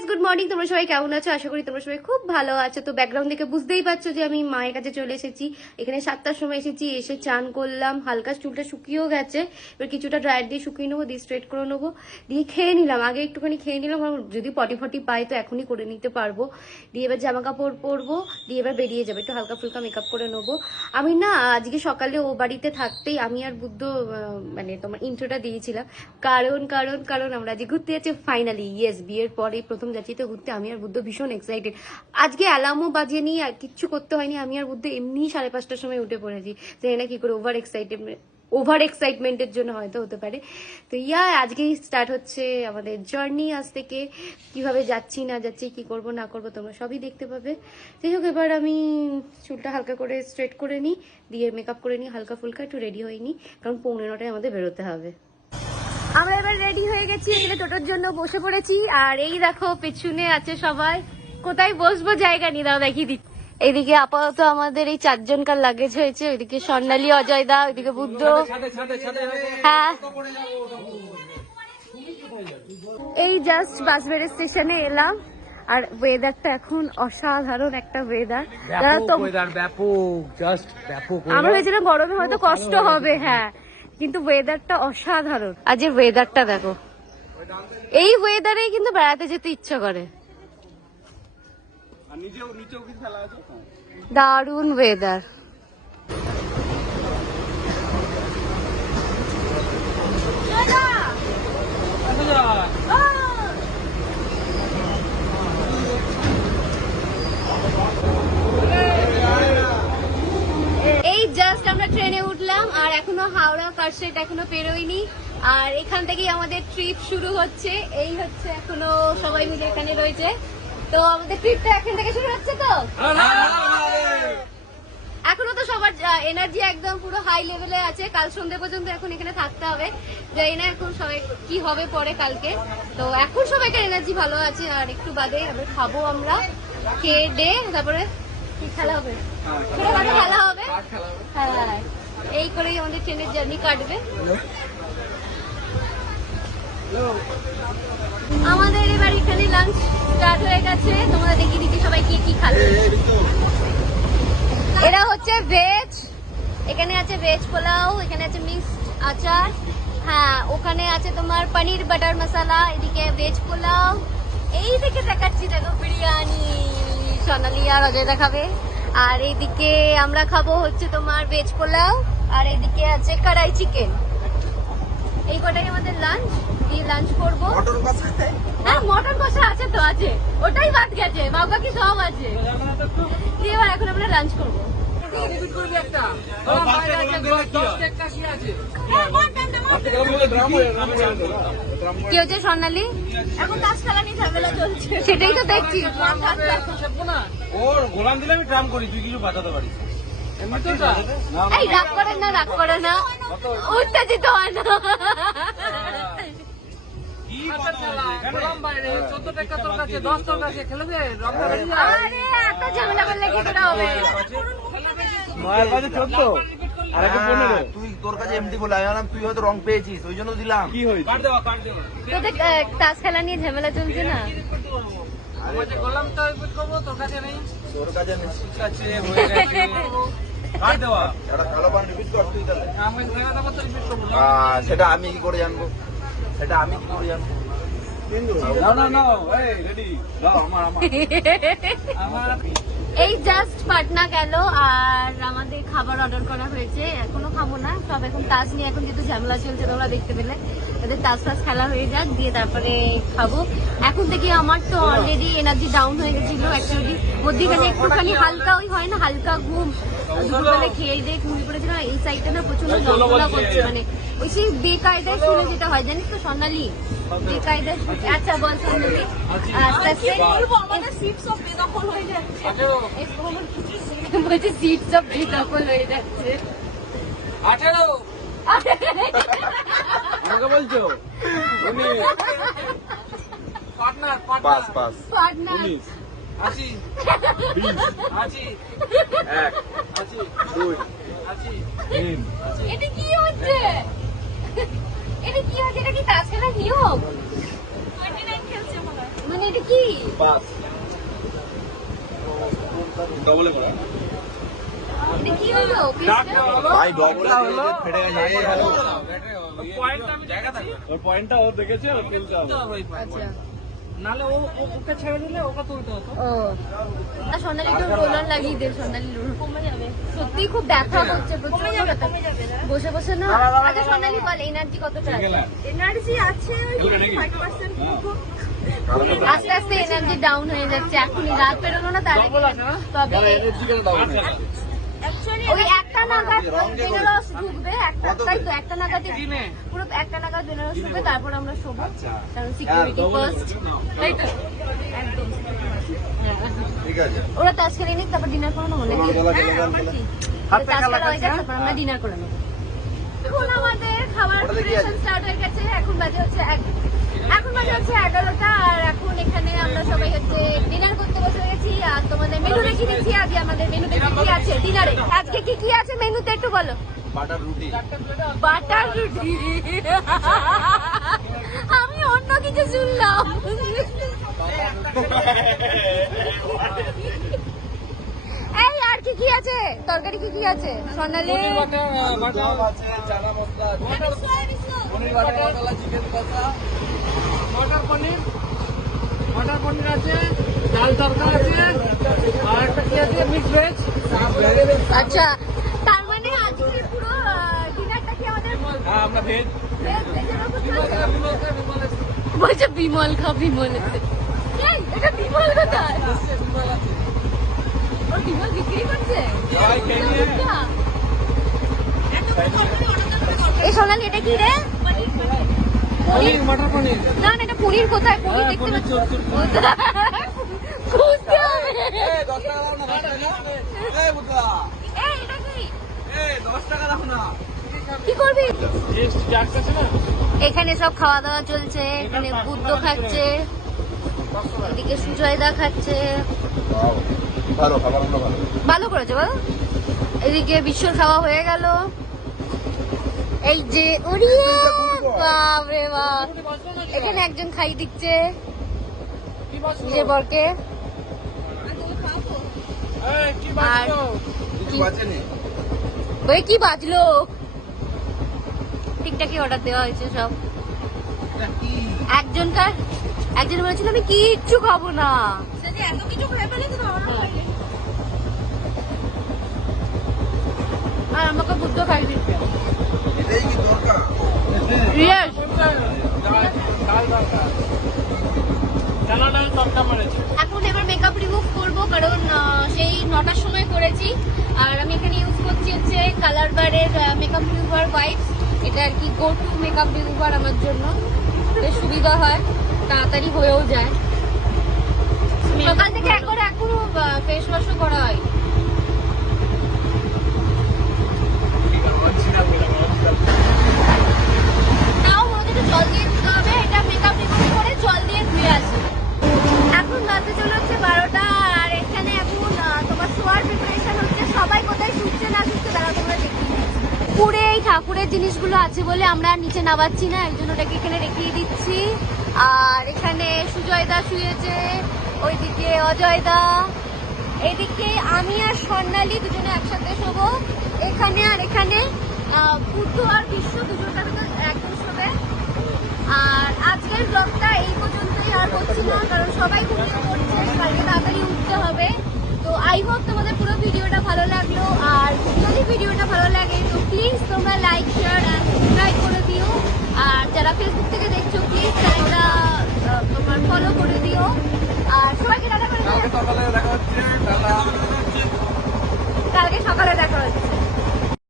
Guys, good morning. তোমরা সবাই কেমন আছো? আশা করি তোমরা সবাই খুব ভালো আছো। তো ব্যাকগ্রাউন্ড দেখে বুঝতেই পারছো যে আমি মায়ের কাছে চলে এসেছি। এখানে 7টার সময় এসেছি, এসে চান করলাম, হালকা চুলটা শুকিয়েও গেছে। এবার কিছুটা ড্রায়ার দিয়ে শুকিয়ে নেবো, দিয়ে স্ট্রেট করে নেবো, দিয়ে খেয়ে নিলাম। আগে একটুখানি খেয়ে নিলাম, কারণ যদি পটি ফটি পাই তো এখনই করে নিতে পারবো। দিয়ে এবার জামা কাপড় পরবো, দিয়ে এবার বেরিয়ে যাবো, একটু হালকা ফুলকা মেকআপ করে নেবো। আমি না আজকে সকালে ও বাড়িতে থাকতেই আমি আর বুদ্ধ মানে তোমার ইন্ট্রোটা দিয়েছিলাম, কারণ কারণ কারণ আমরা আজকে ঘুরতে যাচ্ছি ফাইনালি। ইয়েস, বিয়ের পরে প্রথম যাচ্ছি তো ঘুরতে। আমি আর বুদ্ধ ভীষণ এক্সাইটেড। আজকে অ্যালার্মও বাজিয়ে নিয়ে আর কিচ্ছু করতে হয়নি, আমি আর বুদ্ধ এমনি 5:30টার সময় উঠে পড়েছি। জানি না কি করে, ওভার এক্সাইটমেন্টের জন্য হয়তো হতে পারে। তো আজকেই স্টার্ট হচ্ছে আমাদের জার্নি। আজ থেকে কিভাবে যাচ্ছি না যাচ্ছি, কি করব না করব তোমরা সবই দেখতে পাবে। যাই হোক, এবার আমি চুলটা হালকা করে স্ট্রেট করে নিই, দিয়ে মেকআপ করে নিই, হালকা ফুলকা একটু রেডি হয়ে নিই, কারণ 9:45টায় আমাদের বেরোতে হবে। আমরা এবার রেডি হয়ে গেছি, এখানে টোটোর জন্য বসে পড়েছি। আর এই দেখো পেছনে আছে সবাই, কোথায় বসবো জায়গা নিয়ে দাও দেখিয়ে দিচ্ছি। এইদিকে আপাতত আমাদের এই 4জনকার লাগেজ হয়েছে, ওইদিকে স্বর্ণালী, অজয় দা, ওইদিকে বুদ্ধ। হ্যাঁ, এই জাস্ট বাসবেড়ে স্টেশনে এলাম। আর ওয়েদারটা এখন অসাধারণ একটা ওয়েদার। আমরা ভেবেছিলাম গরমে হয়তো কষ্ট হবে, হ্যাঁ, কিন্তু ওয়েদারটা অসাধারণ। আজকের ওয়েদারটা দেখো, এই ওয়েদারেই কিন্তু বেড়াতে যেতে ইচ্ছা করে। দারুণ ওয়েদার। এই জাস্ট আমরা ট্রেনে উঠলাম, আর এখনো হাওড়া কারশেড এখনো পেরোয়নি। আর এখান থেকেই আমাদের ট্রিপ শুরু হচ্ছে। এই হচ্ছে এখনো সবাই মিলে এখানে রয়েছে। তো আমাদের ট্রিপটা এখান থেকে শুরু হচ্ছে। তো এখনো তো সবার এনার্জি একদম পুরো হাই লেভেলে আছে। কাল সন্ধ্যে পর্যন্ত এখন এখানে থাকতে হবে। জানি না এখন সবাই কি হবে পরে কালকে। তো এখন সবাইকার এনার্জি ভালো আছে। আর একটু বাদে খাবো আমরা, খেয়ে ডে তারপরে কি খেলা হবে, খেলা হবে। হ্যাঁ, এই করেই আমাদের ট্রেনের জার্নি কাটবে। আমাদের এবার এখানে লাঞ্চ স্টার্ট হয়ে গেছে। তোমরা দেখিয়ে দিচ্ছি সবাই কি কি খাবে। এরা হচ্ছে ভেজ, এখানে আছে ভেজ পোলাও, এখানে আছে মিক্সড আচার, হ্যাঁ, ওখানে আছে তোমার পনির বাটার মশলা, এদিকে ভেজ পোলাও, এইদিকে দেখাচ্ছি দেখো বিরিয়ানি, সোনালি আর অজয় দেখাবে। আর এইদিকে আমরা খাবো হচ্ছে তোমার ভেজ পোলাও, আর এইদিকে আছে কড়াই চিকেন। এই কটাই আমাদের লাঞ্চ, দিয়ে লাঞ্চ করবো। হ্যাঁ, মটন কষা আছে তো, আছে, ওটাই বাদ গেছে, বাবা কি সব আছে। দিয়ে এবার এখন আমরা লাঞ্চ করবো। কি হচ্ছে স্বর্ণালী? এখন তাস খেলা নিয়ে ঝামেলা চলছে, সেটাই তো দেখছি। ওর গোলাম দিলে আমি ট্রাম করি, তুই কিছু বাঁচাতে পারিস। রাগ করে না, রাগ করে না, উত্তেজিত হয় না। ঝামেলা করলে কি করে হবে? তুই তোর কাছে এমডি বলে আমি, তুই হয়তো রং পেয়েছিস, ওই জন্য দিলাম। কি হয়েছে? তোদের তাস খেলা নিয়ে ঝামেলা চলছে না? তোর কাছে নেই, ঠিক আছে, হয়ে গেছে। কাট দেওয়া। একটা ভালো পান রিপিট কর তুই তাহলে। সেটা আমি কি করে জানবো? সেটা আমি কি করে জানবো? এই জাস্ট পাটনা গেল, আর আমাদের খাবার অর্ডার করা হয়েছে। এখনো খাবো না, সব এখন তাস নিয়ে, এখন যেহেতু ঝামেলা চলছে তোমরা দেখতে পেলে, তাদের তাস টাস খেলা হয়ে যাক, দিয়ে তারপরে খাবো। এখন থেকে আমার তো অলরেডি এনার্জি ডাউন হয়ে গেছিল অ্যাকচুয়ালি, মধ্যিখানে একটুখানি হালকা ওই হয় না, হালকা ঘুম, দুপুরবেলা খেয়ে দিয়ে ঘুমিয়ে পড়েছিল। এই সাইডটা না প্রচন্ড যন্ত্রণা করছে, মানে ওই সেই বেকায়দায় শুনে যেটা হয় জানিস তো স্বর্ণালী, বেকায়দায়। আচ্ছা বল স্বর্ণালী। আমাদের সিট সব বেদখল হয়ে যাচ্ছে, বলছে সিট সব বেদখল হয়ে যাচ্ছে। আমাকে বলছো পাস পাস পার্টনার 80 80 1 2 এটা কি হচ্ছে? এটা কি হচ্ছে? এটা কি তাস খেলার নিয়ম? 29 খেলছে মনে হয়। মামনি এটা কি? বাস ডবলে করা এটা কি হলো? ভাই ডবলে ফেটে গেছে ওর পয়েন্টটা ও দেখেছে ও তুলতে হবে আচ্ছা নালে ও ওকে ছেড়ে দিলে ওকে তুলতে হতো ও না, সোনালি একটু রোলার লাগিয়ে দে, সোনালি কমে যাবে। সত্যি খুব ব্যথা করছে, কমে যাবে বসে বসে না। আচ্ছা সোনালি বল এনার্জি কতটা আছে? এনার্জি আছে 5% আস্তে আস্তে এনার্জি ডাউন হয়ে যাচ্ছে। এখনই রাত পেরোলো না তার তবে ওই একটা নাগাদ বেনারস ঢুকবে, একটা নাগাদ পুরো একটা নাগাদ বেনারস ঢুকবে, তারপর আমরা শোবো, কারণ সিকিউরিটি ফার্স্ট, তাই তো? একদম ঠিক আছে ওরা তাজ খেলে নিক, তারপর ডিনার করে নেবো নাকি? তাজ খেলা হয়ে গেছে, তারপর আমরা ডিনার করে নেবো। এখন আমাদের খাবার প্রিপারেশন স্টার্ট হয়ে গেছে। এখন বাজে হচ্ছে 11টা, আর এখন এখানে আমরা সবাই হচ্ছে ডিনার করতে বসে গেছি। আর তোমাদের মেনু দেখিয়ে দিচ্ছি। আজকে আমাদের মেনুতে কি আছে ডিনারে। আজকে কি আছে মেনুতে একটু বলো। বাটার রুটি বাটার রুটি। আমি অন্য কিছু শুনলাম। এই আর কি আছে তরকারি, কি আছে সোনালি? আছে চানা মশলা পনির বাটার মশলা চিকেন কষা মটর পনির আছে, ডাল তরকা আছে, আর একটা কি আছে মিক্স ভেজ। আচ্ছা, তার মানে আজকে পুরো ডিনারটা কি আমাদের হ্যাঁ আমরা ভেজ। বলছে বিমল খা, বিমল এটা বিমল কোথায়? ও বিমল বিক্রি করছে। এই সোনালি এটা কি রে? পনির, মটর পনির। না না, এটা পনির কোথায়? পনির দেখতে পনির পাচ্ছি। চোর। খুঁজতে হবে। 10 টাকা দাও না 10 টাকা এই বুকা এই এটা কি? 10 টাকা দাও না কি করবি? জ্যাক্স আছে না? এখানে সব খাওয়া দাওয়া চলছে। এখানে বুদ্ধ খাচ্ছে, এদিকে সুজয়দা খাচ্ছে। ভালো খাবারগুলো ভালো ভালো করেছে বলো। এদিকে বিশ্বর খাওয়া হয়ে গেল। এই যে ওরিয়ে বাপ রে বাপ, এখানে একজন খাই দিচ্ছে নিজের বরকে। এই, কি আর বাজলো? কিছু বাঁচেনি ওই কি বাজলো? ঠিকঠাকই অর্ডার দেওয়া হয়েছে সব। এটা কি একজন বলেছিল আমি কিচ্ছু খাবো না। আর আমাকে বুদ্ধ খাই দিচ্ছে। এটাই কি দরকার Yes. ডাল তরকা, চানা ডাল তরকা মারেছে। এখন এবার মেকআপ রিমুভ করবো, কারণ সেই 9টার সময় করেছি। আর আমি এখানে ইউজ করছি হচ্ছে কালার বারের মেকআপ রিমুভার ওয়াইপস। এটা আর কি গো টু মেকআপ রিমুভার আমার জন্য, বেশ সুবিধা হয়, তাড়াতাড়ি হয়েও যায়। সকাল থেকে একবারে এখনো ফেস ওয়াশও করা হয়। তাও মনে হচ্ছে জল দিয়ে দিতে হবে, এটা মেকআপ রিমুভ করে জল দিয়ে ধুয়ে আসি। এখন বাজে চলে হচ্ছে 12টা, আর এখানে এখন তোমার শোয়ার প্রিপারেশন হচ্ছে। সবাই কোথায় শুচ্ছে না শুচ্ছে তারা তোমরা দেখিয়ে দিচ্ছি। পুরে এই ঠাকুরের জিনিসগুলো আছে বলে আমরা আর নিচে নামাচ্ছি না, এই জন্য ওটাকে এখানে রেখিয়ে দিচ্ছি। আর এখানে সুজয়দা শুয়েছে, ওইদিকে অজয়দা, এইদিকে আমি আর স্বর্ণালী দুজনে একসাথে শোবো। এখানে আর এখানে বুদ্ধ আর বিশ্ব দুজনটা একদম শোবে। আর আজকের ব্লগটা এই পর্যন্তই, আর করছি না, কারণ সবাই ঘুমিয়ে পড়ছে, কালকে তাড়াতাড়ি উঠতে হবে। তো আই হোপ তোমাদের পুরো ভিডিওটা ভালো লাগলো। আর যদি ভিডিওটা ভালো লাগে তো প্লিজ তোমরা লাইক, শেয়ার অ্যান্ড সাবস্ক্রাইব করে দিও।